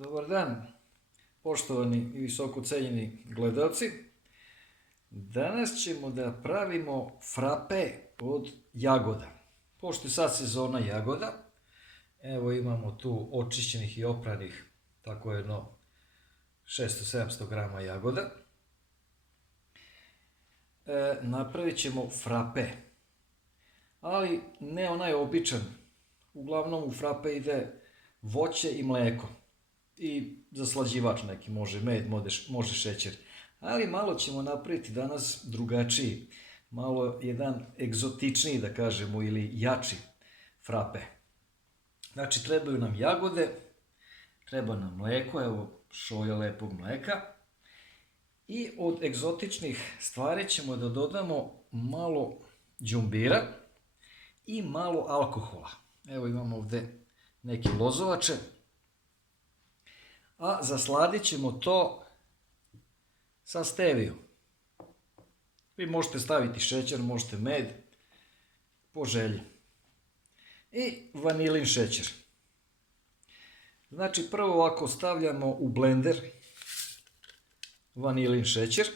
Dobar dan, poštovani i visoko cenjeni gledalci. Danas ćemo da pravimo frape od jagoda. Pošto je sad sezona jagoda, evo imamo tu očišćenih i opranih tako jedno 600-700 grama jagoda. Napravit ćemo frape, ali ne onaj običan. Uglavnom u frape ide voće i mleko. I zaslađivač neki, može med, može šećer. Ali malo ćemo napraviti danas drugačiji, malo jedan egzotičniji da kažemo ili jači frape. Znači trebaju nam jagode, treba nam mleko, evo šolja lepog mleka. I od egzotičnih stvari ćemo da dodamo malo đumbira i malo alkohola. Evo imamo ovde neke lozovače. A zasladit ćemo to sa stevijom. Vi možete staviti šećer, možete med, po želji. I vanilin šećer. Znači prvo ovako stavljamo u blender vanilin šećer.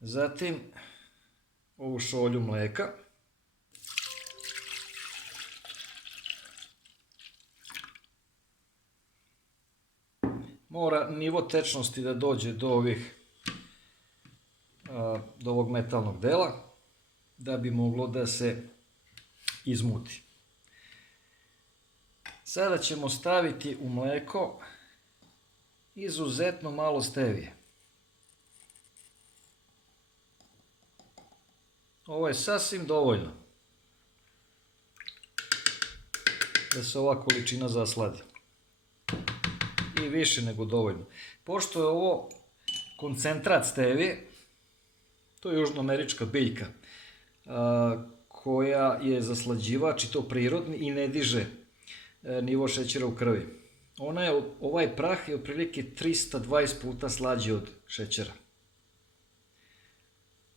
Zatim ovu šolju mleka. Mora nivo tečnosti da dođe do ovog metalnog dela, da bi moglo da se izmuti. Sada ćemo staviti u mleko izuzetno malo stevije. Ovo je sasvim dovoljno da se ova količina zasladi. I više nego dovoljno. Pošto je ovo koncentrat stevije, to je južnoamerička biljka koja je zaslađivač i to prirodni i ne diže nivo šećera u krvi. Ovaj prah je otprilike 320 puta slađi od šećera.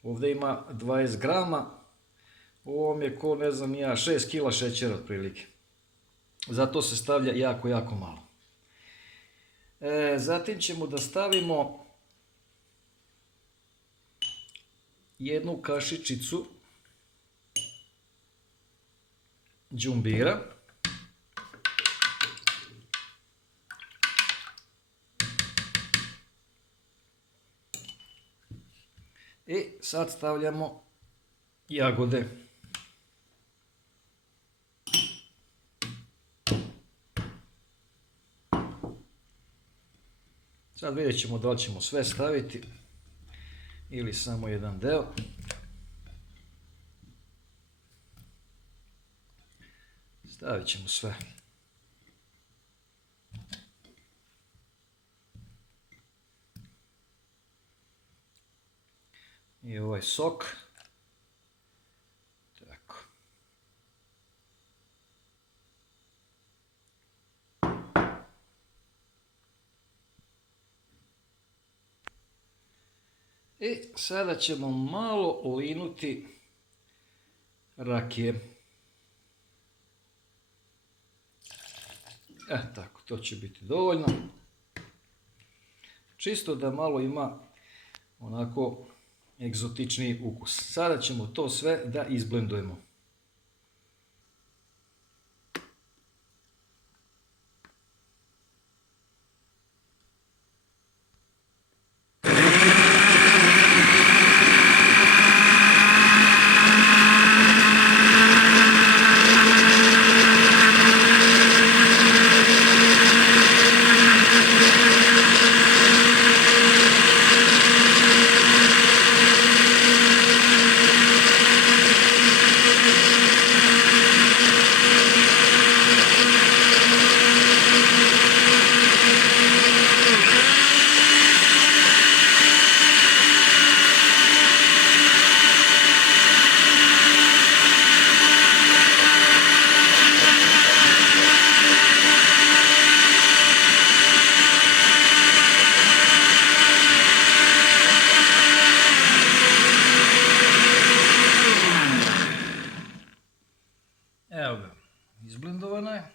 Ovdje ima 20 grama, u ovom je ko ne znam ja 6 kila šećera otprilike. Zato se stavlja jako malo. Zatim ćemo da stavimo jednu kašičicu đumbira. I sad stavljamo jagode. Sad vidjet ćemo da li ćemo sve staviti ili samo jedan deo. Stavit ćemo sve. I ovaj sok. Tako. I sada ćemo malo linuti rakije. Tako, to će biti dovoljno. Čisto da malo ima onako egzotičniji ukus. Sada ćemo to sve da izblendujemo. Evo ga, izblendovana je.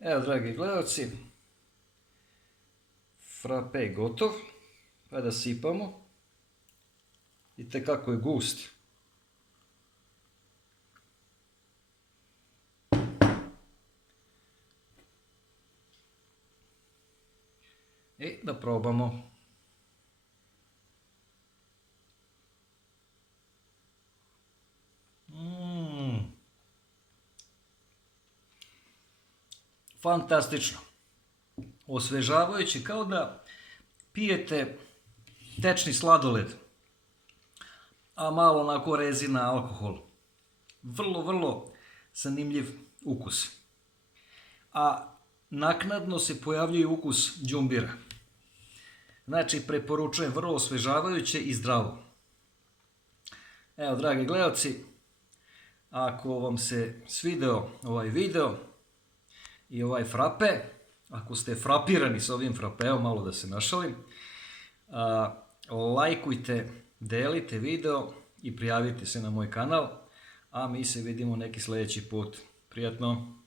Evo, dragi gledalci, frape je gotov, pa da sipamo. Vidite kako je gust. I da probamo. Fantastično. Osvežavajući, kao da pijete tečni sladoled, a malo onako rezina, alkohol. Vrlo, vrlo zanimljiv ukus. A naknadno se pojavljuje ukus đumbira. Znači, preporučujem, vrlo osvežavajuće i zdravo. Evo, dragi gledalci, ako vam se svideo ovaj video i ovaj frape, ako ste frapirani s ovim frapeom, malo da se našalim, lajkujte, delite video i prijavite se na moj kanal, a mi se vidimo neki sljedeći put. Prijatno!